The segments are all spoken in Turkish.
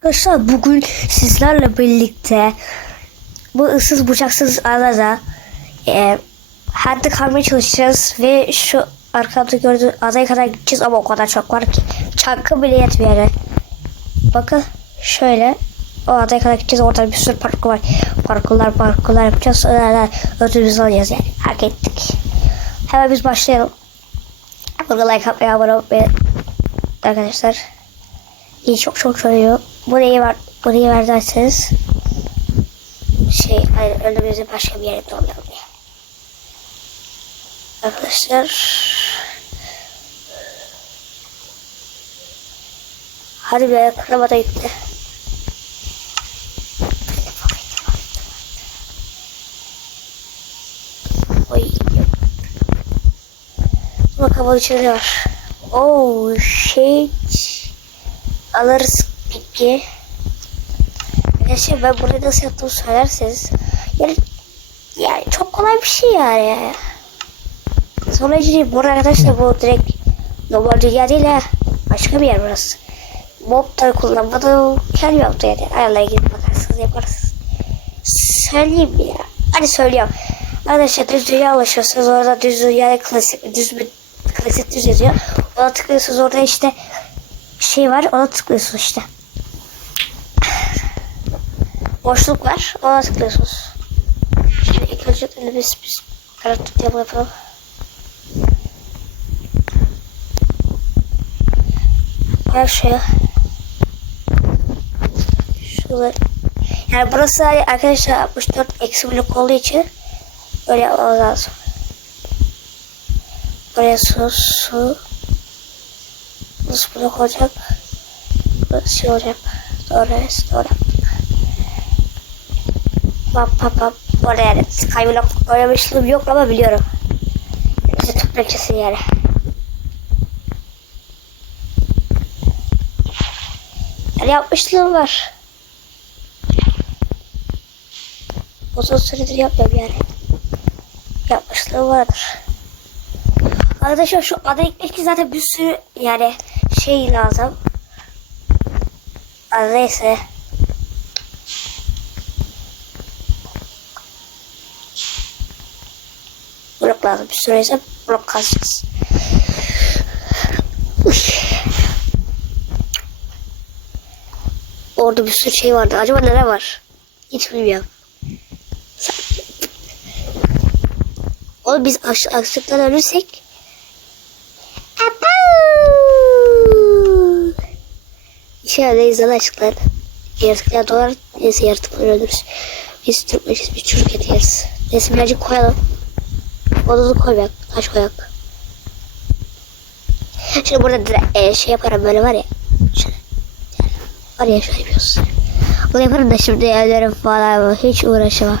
Arkadaşlar bugün sizlerle birlikte bu ıssız bucaksız adada e, hayatta kalmaya çalışacağız ve şu arkamda gördüğünüz adaya kadar gideceğiz ama o kadar çok var ki çankı bile yetmiyor. Bakın şöyle o adaya kadar gideceğiz orada bir sürü parkur var parkurlar parkurlar yapacağız sonra ödülümüzü alacağız yani hak ettik. Hemen biz başlayalım. Burada like atmayı abone olmayı arkadaşlar. İyi çok çok söylüyor. Burayı ver, burayı ver derseniz şey hayır önümüzde başka bir yere olmayalım diye. Arkadaşlar Hadi be kırmada gitti. Oy. Bakalım içinde ne var. Oh shit. Alırız peki. Arkadaşlar ben burayı nasıl yaptığımı söylerseniz. Yani, yani çok kolay bir şey yani. Sonra değil. Bu arkadaşlar bu direkt normal dünya değil ha. Başka bir yer burası. Mob da kullanmadı. Kendi yaptı yani. Ayarlara gidip bakarsınız yaparsınız. Söyleyeyim ya? Hadi söylüyorum. Arkadaşlar düz dünya ulaşıyorsunuz. Orada düz dünya klasik düz bir klasik düz yazıyor. Ona tıklıyorsunuz. Orada işte şey var. Ona tıklıyorsunuz işte. Boşluk var. Ona tıklıyorsunuz. Şimdi ilk önce biz, biz karakter yapalım. yapalım. Her şeye. Şurada. Yani burası hani arkadaşlar 64 eksi blok olduğu için böyle yapmamız lazım. Buraya su, su. Burası blok olacak. Burası şey olacak. Doğru, doğru. Bak bak bak. Orada yani Skyblock oynamışlığım yok ama biliyorum. Bizi toprakçısı yani. Yani yapmışlığım var. Uzun süredir yapmıyorum yani. Yapmışlığım vardır. Arkadaşlar şu ada ekmek için zaten bir sürü yani şey lazım. Neyse. Blok lazım. Bir süre ise blok kazacağız. Orada bir sürü şey vardı. Acaba neler var? Hiç bilmiyorum. Oğlum biz aç açlıktan ölürsek Apau! İçerideyiz lan açlıklar. Yaratıklar dolar. Neyse yaratıklar ölürüz. Biz Türkmeniz bir çürük eti yeriz. Neyse birazcık koyalım. Odunu koyak. Taş koyak. Şimdi burada dire- e, şey yaparım böyle var ya. Şöyle. Var ya şöyle yapıyoruz. Bunu yaparım da şimdi evlerim falan hiç uğraşamam.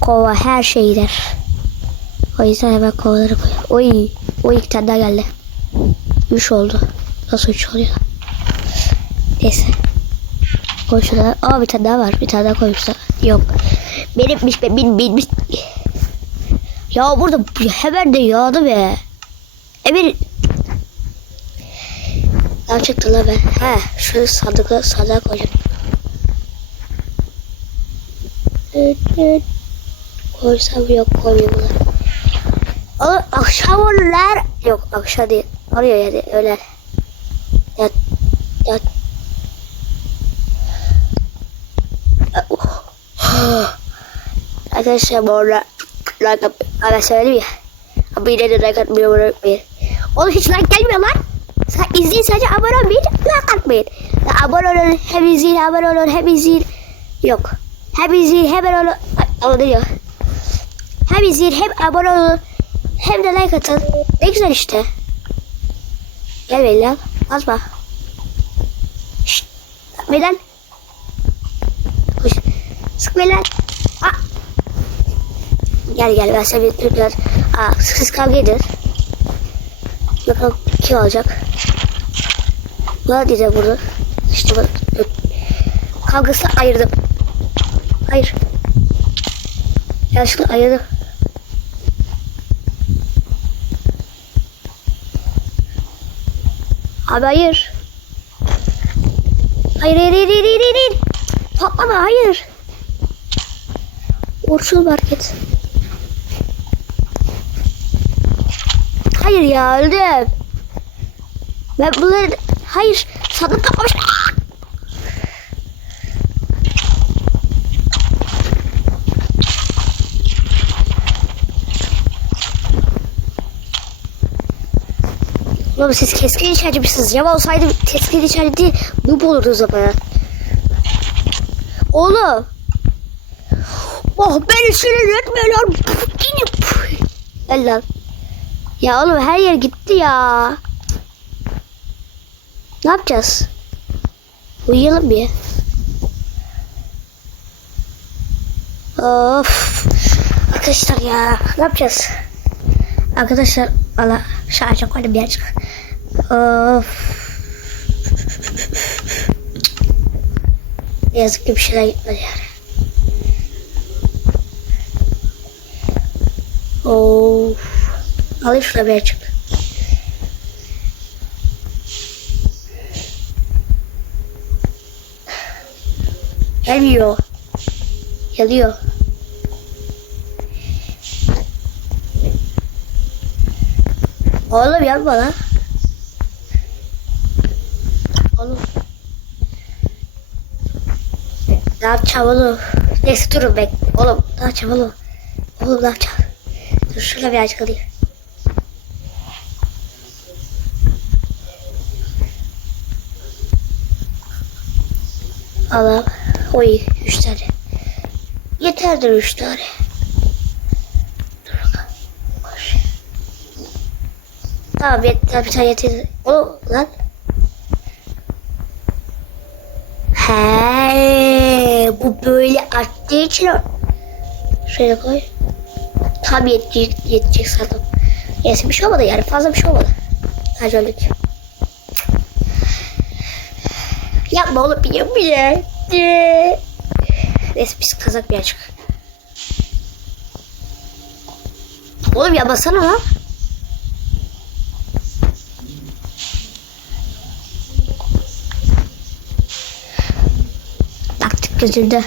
Kova her şey gider. O yüzden hemen kovaları koy. Oy. O iki tane daha geldi. Üç oldu. Nasıl üç oluyor? Neyse. Şurada. Aa bir tane daha var. Bir tane daha koymuşlar. Yok. Benimmiş be. Benim, benimmiş. Ya burada hemen de yağdı be. Emir. Ne yapacaktı la ben? He. Şurada sandıkla sandığa koyacağım. Koysam yok bunları. Oğlum akşam olurlar. Yok akşam değil. Arıyor yani öyle. Yat. Yat. Arkadaşlar bu like up. Ama söyledim ya. Ama yine de like atmayı unutmayın. Oğlum hiç like gelmiyor lan. Sen izleyin sadece abone olmayın. Like atmayın. Ya abone olun hem izleyin abone olun hem izleyin. Yok. Hem izleyin hem abone olun. Ay, Abone diyor. Hem izleyin hem abone olun. Hem de like atın. Ne güzel işte. Gel beni lan. Azma. Şşt. Lan. Koş. Sıkma lan. Gel gel sana bir Türkler. Aa siz kavga edin. Bakalım kim alacak. Ne diyeceğim burada? İşte bu. Kavgası ayırdım. Hayır. Yanlışlıkla ayırdım. Abi hayır. Hayır hayır hayır hayır hayır. hayır. Patlama hayır. Orçul market. Hayır ya öldüm. Ben bunları... Hayır sandık kapamış. Oğlum siz keskin mısınız? Yama olsaydı keskin değil, noob olurdu o zaman. Oğlum. Oh beni sinir etme lan. Gidip. Ya oğlum her yer gitti ya. Ne yapacağız? Uyuyalım bir. Of. Arkadaşlar ya ne yapacağız? Arkadaşlar valla şarja koydum birazcık. Of. Yazık ki bir şeyler gitmedi yani. Of. Alayım şuna birazcık. Gelmiyor. Geliyor. Oğlum yapma lan. Oğlum. Ne yapacağım? Neyse durun bek. Oğlum ne yapacağım oğlum? Oğlum ne yapacağım? Dur şurada birazcık alayım. Alam. Oy üç tane. Yeterdir üç tane. Dur bakalım. Tamam yeter bir tane yeter. O lan. He, bu böyle arttığı için şöyle koy. Tam yetecek, yetecek sandım. Neyse bir şey olmadı yani fazla bir şey olmadı. Sadece öldük. Yapma oğlum yapma ya. Neyse biz kazak bir açık. Oğlum yapmasana lan. Baktık gözünde.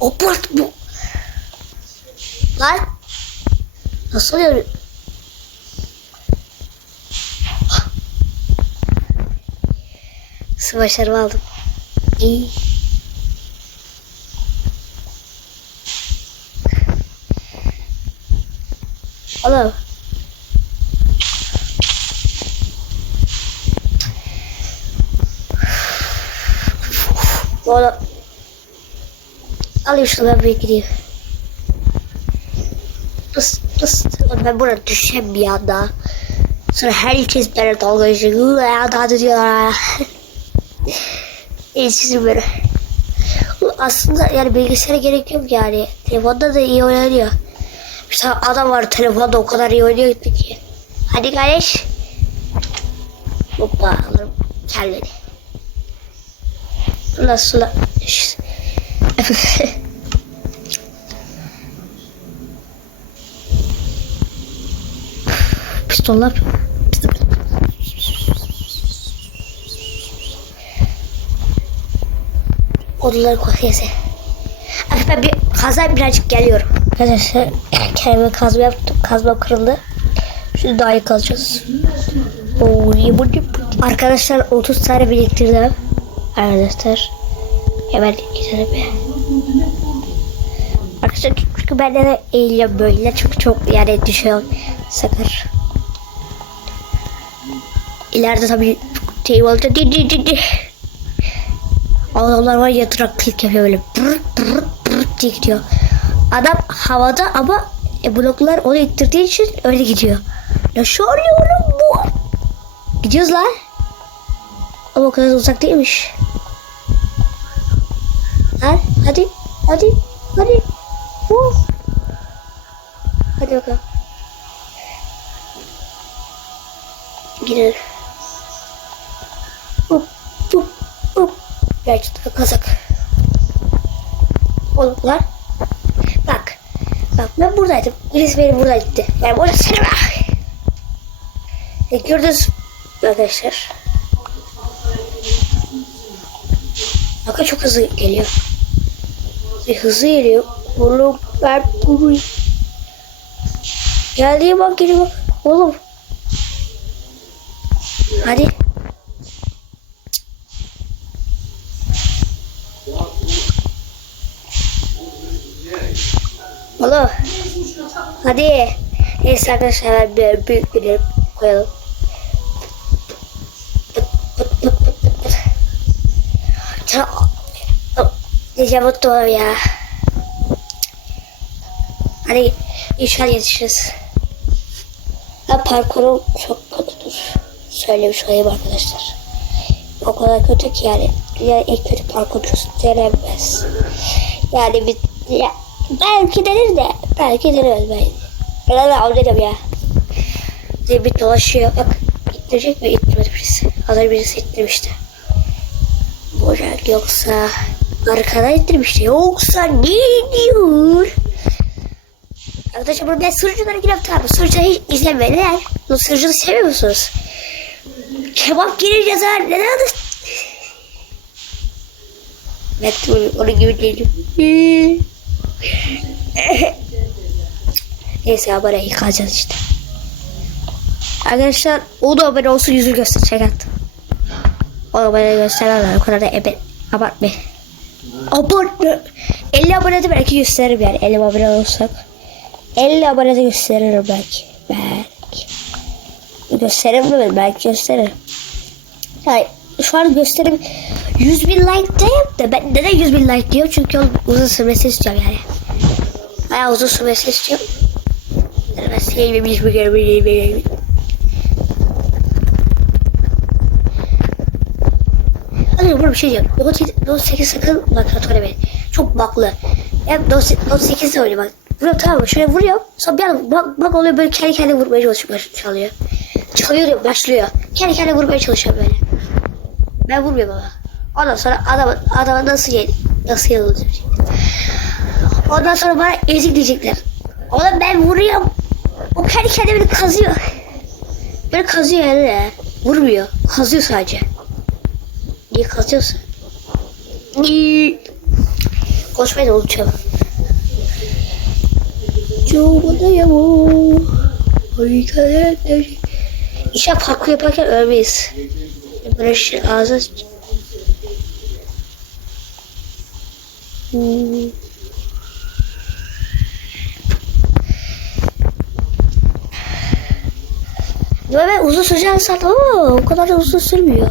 Oport bu. Lan. Nasıl oluyor? Savaşlarımı aldım. İyi. Oğlum. Oğlum. Alayım şunu ben bir gideyim. Ben burada düşeceğim bir anda. Sonra herkes bana dalga. Uuu ya da diyorlar. İyisi böyle. Aslında yani bilgisayara gerek yok yani. Telefonda da iyi oynanıyor. Bir tane adam var telefonda o kadar iyi oynuyor ki. Hadi kardeş. Hoppa alırım kendini. Nasıl? Pistollar. Odaları koy neyse. Abi ben bir kazayım birazcık geliyorum. Arkadaşlar kendime kazma yaptım. Kazma kırıldı. Şimdi daha iyi kazacağız. Arkadaşlar 30 tane biriktirdim. Arkadaşlar. Hemen gidelim. Arkadaşlar çünkü ben de eğiliyorum böyle çok çok yani düşüyorum. Sakır. İleride tabii şey olacak. Di, di, di, di. Adamlar var ya trak klik yapıyor böyle. Brr, brr, brr diye. Adam havada ama e, bloklar onu ittirdiği için öyle gidiyor. Ya şu oğlum bu. Gidiyoruz lan. Ama o kadar uzak değilmiş. Lan hadi hadi hadi. Uh. Hadi bakalım. Girelim. Hop hop hop. Gerçekten kazak. Oğlum lan. Bak. Bak Ben buradaydım. Birisi beni buradan gitti. Ben burada seni bak. E, gördünüz arkadaşlar. Bakın çok hızlı geliyor. Bir hızlı geliyor. Oğlum ben bunu... Geldiği bak geliyor. Oğlum. Hadi. Oğlum. Hadi. Neyse arkadaşlar bir büyük bir koyalım. Mutlu olurum ya. Hadi inşallah yetişiriz. Ben parkurum çok kötüdür. Söylemiş olayım arkadaşlar. O kadar kötü ki yani. Dünyanın en kötü parkurcusu denemez. Yani bir, ya, belki denir de belki denemez belki. Ben de anladım ya. Bir bir dolaşıyor. Bak ittirecek mi? İttirmedi birisi. Hazır birisi ittirmişti. Boşak yoksa arkadan ittirmişti. Yoksa ne diyor? Arkadaşlar ben sürücülara giriyorum tabi. Sürücüleri hiç izlemeler. Bu sürücüleri seviyor musunuz? Kebap gelir yazar. Neden adı? Ben de onun gibi değilim. Neyse abone yıkayacağız işte. Arkadaşlar o da abone olsun yüzü gösterecek hatta. O da abone gösteremem. O kadar da ebe abartmayın. Abone. 50 abone de belki gösteririm yani 50 abone olursak. 50 abone de gösteririm belki. Belki. Gösteririm mi? Belki gösteririm. Yani şu an gösterim 100 bin like değil de ben neden 100 bin like diyorum çünkü uzun sürmesi istiyorum yani. Bayağı uzun sürmesi istiyorum. Sevmemiş bir kere bir bir Hadi burada bir şey diyeceğim. Note 8 sakın bak hatırla. Çok baklı. Ya Note 8 de öyle bak. Vuruyor tamam mı? Şöyle vuruyor. Sonra bir anda bak, bak oluyor böyle kendi kendine vurmaya çalışıyor. Çalıyor. Çalıyor diyor başlıyor. Kendi kendine vurmaya çalışıyor böyle. Ben vurmuyorum ama. Ondan sonra adam, adama nasıl gel nasıl yanılacak. Ondan sonra bana ezik diyecekler. Oğlum ben vuruyorum. O kendi kendine beni kazıyor. Beni kazıyor yani. Vurmuyor. Kazıyor sadece. Niye kazıyorsun? Niye? Konuşmayı da unutuyorum. Çoğumada bu. İnşallah parkur yaparken ölmeyiz. Böyle şey ağzı Hmm. Ya ben uzun süreceğini sandım ama o kadar da uzun sürmüyor.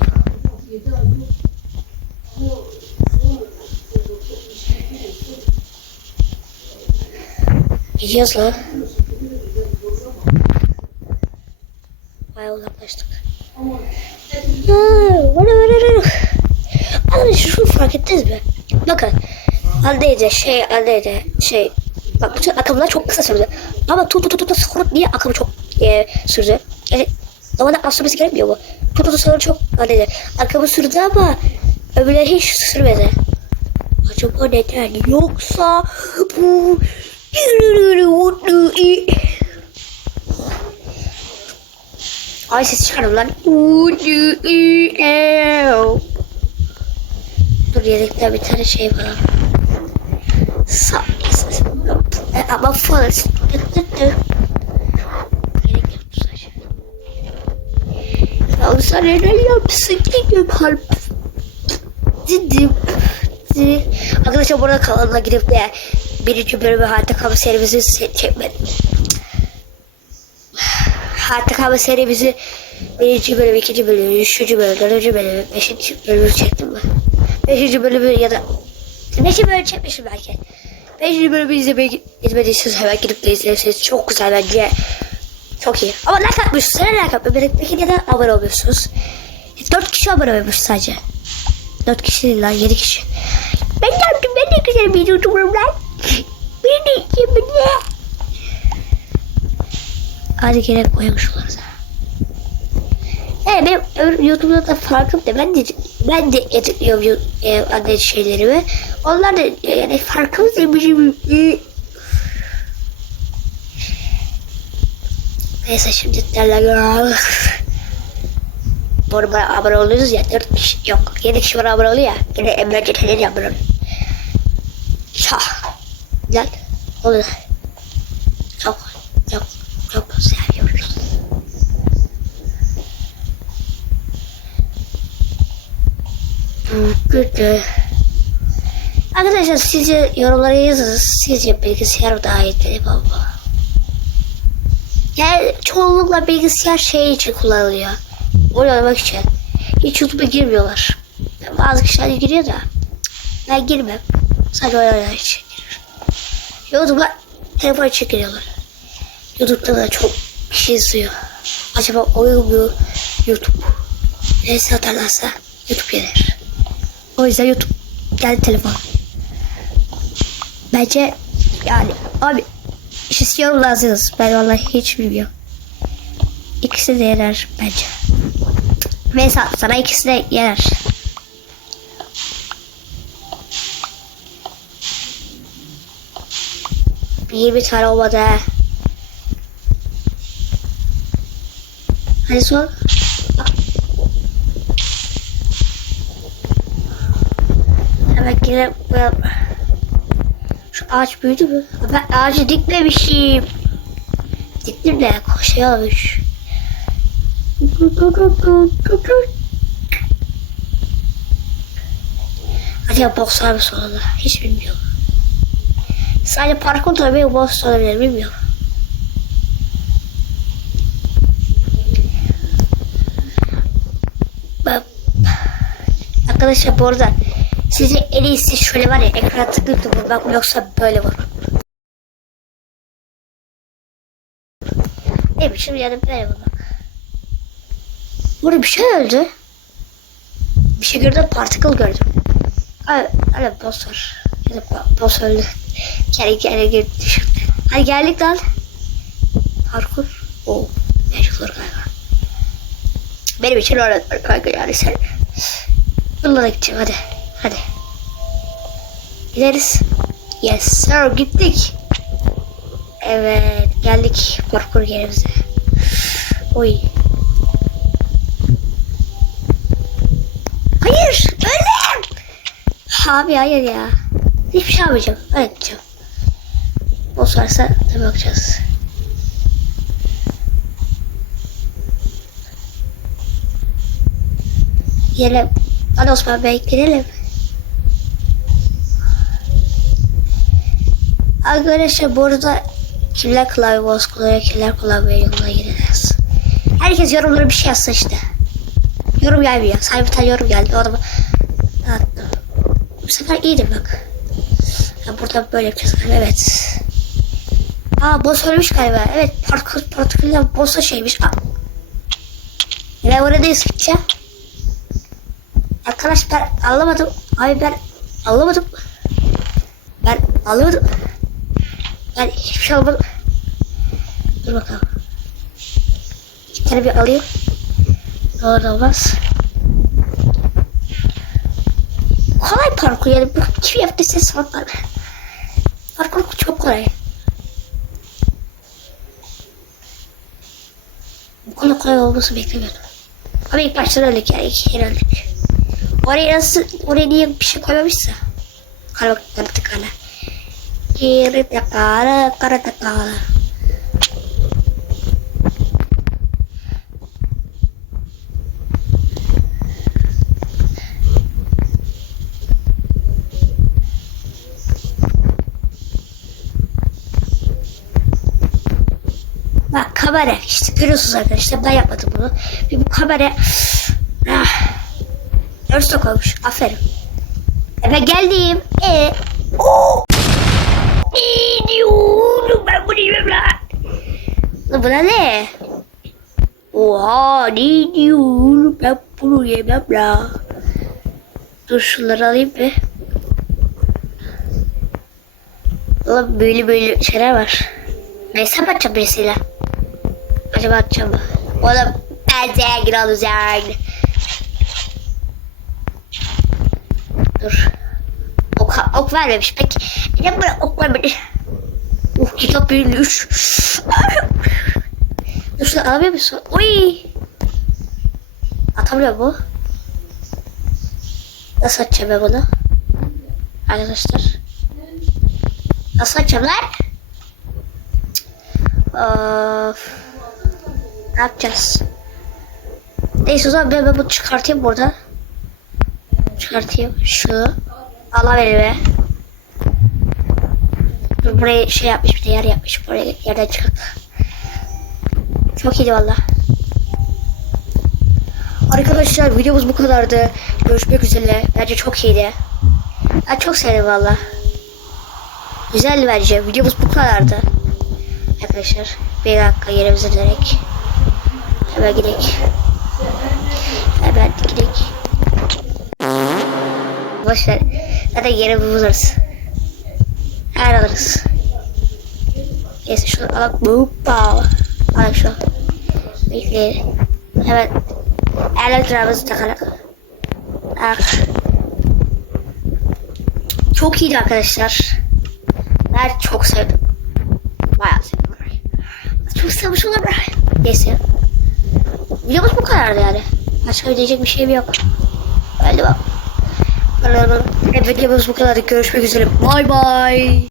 Gidiyoruz lan. Bayağı uzaklaştık. Arkadaşlar şunu fark ettiniz mi? Bakın. Aldeydi şey aldeydi şey. Bak bütün akımlar çok kısa sürdü. Ama tu tu tu tu tu sonra niye akımı çok e, sürdü? Yani zamanda az sürmesi gerekmiyor mu? Tu tu tu sonra çok aldeydi. Akımı sürdü ama öbürleri hiç sürmedi. Acaba neden? Yoksa bu Ay ses çıkarım lan. Dur yedekte bir tane şey var. Sa e, ama false. Gerek yoktu sadece. Ya sen neden yapsın ki kalp? Dedim. Arkadaşlar burada kanalına gidip de birinci bölümü hayatta kalma serimizi se- çekmedim. Hayatta kalma serimizi birinci bölüm, ikinci bölüm, üçüncü bölüm, dördüncü bölüm, beşinci bölümü çektim mi? Beşinci bölümü ya da beşinci bölümü çekmişim belki. Beşinci bölümü izlemeyi izlemediyseniz hemen gidip de izlerseniz çok güzel bence. Çok iyi. Ama like atmıyorsunuz. Sen like atmıyor. Peki neden abone olmuyorsunuz? Dört kişi abone olmuş sadece. Dört kişi değil lan yedi kişi. Ben yaptım ben de güzel bir youtuberım lan. Ben de ne? Hadi gerek koyalım şunları da. Evet benim YouTube'da da farkım da ben de ben de editliyorum e, şeylerimi. Onlar da e, yani farkımız demişim. Neyse şimdi Telegram. Bu arada abone oluyoruz ya. 4 kişi yok. 7 kişi bana abone oluyor ya. Yine Emre Ceten'e abone oluyor. Şah. Güzel. Oluyor. Çok çok çok seviyoruz. Güzel. Arkadaşlar sizce yorumlara yazınız. Sizce bilgisayar daha iyi telefon mu? Yani çoğunlukla bilgisayar şey için kullanılıyor. Oynamak için. Hiç YouTube'a girmiyorlar. Bazı kişiler giriyor da. Ben girmem. Sadece oynamak için giriyorum. YouTube'a telefon için giriyorlar. YouTube'da da çok kişi izliyor. Acaba oyun mu YouTube? Neyse atarlarsa YouTube gelir. O yüzden YouTube geldi telefon. Bence yani abi siz yorumlarsınız. Ben vallahi hiç bilmiyorum. İkisi de yener bence. Mesela sana ikisi de yener. Bir bir tane olmadı. ha. Hadi sor. Hemen. Şu ağaç büyüdü mü? Ben ağacı dikmemişim. Diktim de olmuş. Acaba boss var mı sonunda? Hiç bilmiyorum. Sadece parkur tabii boss olabilir bilmiyorum. Ben... Arkadaşlar bu arada sizce en iyisi şöyle var ya ekran tıklayıp vurmak mı yoksa böyle vur. Ne biçim yani böyle vurmak. Burada bir şey öldü. Bir şey gördüm particle gördüm. Abi, abi boss var. Ya da bo- boss öldü. Kendi kendine girip düşürdü. Hadi geldik lan. Parkur. Oo. Mecbur galiba. Benim için öyle kanka yani sen. Bununla da gideceğim hadi. Hadi. Gideriz. Yes sir gittik. Evet geldik parkur yerimize. Oy. Hayır öldüm. Abi hayır ya. Hiçbir şey yapmayacağım. Öyle gideceğim. Boss varsa tabii bakacağız. Gidelim. Hadi Osman Bey gidelim. Arkadaşlar bu arada kimler klavye boz kullanıyor, kimler klavye yoluna gireceğiz. Herkes yorumlara bir şey yazsa işte. Yorum gelmiyor. Sadece bir tane yorum geldi. O adamı attım. Bu sefer iyiydi bak. Ha, burada böyle yapacağız galiba. Evet. Aa boss ölmüş galiba. Evet parkur partiküller boss'a şeymiş. Aa. Ben oradayız gideceğim. Arkadaş ben anlamadım. Abi ben anlamadım. Ben anlamadım. Ben hiçbir şey almadım. Dur bakalım. İki tane bir alayım. Ne olur olmaz. Kolay parkur yani. Bu kim yaptıysa sanatlar. Parkur çok kolay. Bu kadar kolay olması beklemiyordum. Ama ilk başta öldük yani. İki öldük. Oraya nasıl, oraya niye bir şey koymamışsa. Kalau ngerti kana. Kiri takala, kara takala. Bak kamera işte görüyorsunuz arkadaşlar ben yapmadım bunu. Bir bu kamera ah, Örste koymuş. Aferin. E ben geldim. E. Oo. buna ne? Oha ne diyor? Ben bunu yemem la. Dur şunları alayım bir. Ulan böyle böyle şeyler var. Ne hesap açacağım birisiyle? Acaba açacağım mı? Oğlum ben zengin olacağım. Dur. Ok, ok vermemiş. Peki neden bana ok vermedi? Ok kitap 53. Yoksa abi mi sor? Oy! Atabiliyor mu? Nasıl atacağım ben bunu? Arkadaşlar. Nasıl atacağım lan? Of. Ne yapacağız? Neyse o zaman ben, ben bunu çıkartayım burada. Çıkartayım. Şu. Allah beni be. Şey yapmış bir de yer yapmış. Buraya yerden çıkart. Çok iyiydi valla. Arkadaşlar videomuz bu kadardı. Görüşmek üzere. Bence çok iyiydi. Ben çok sevdim valla. Güzeldi bence. Videomuz bu kadardı. Arkadaşlar bir dakika yerimize dönerek. Hemen gidelim. Hemen gidelim. Boşver. Zaten yeri buluruz. Her alırız. Neyse şunu alalım. Hoppa. Alalım şu. Bekleyelim. Hemen elektrağımızı takalım. Tak. Çok iyiydi arkadaşlar. Ben çok sevdim. Bayağı sevdim. Çok sevmiş olabilir. Neyse. Videomuz bu kadardı yani. Başka diyecek bir şeyim yok. Hadi bak. Videomuz bu kadar. Görüşmek üzere. Bay bay.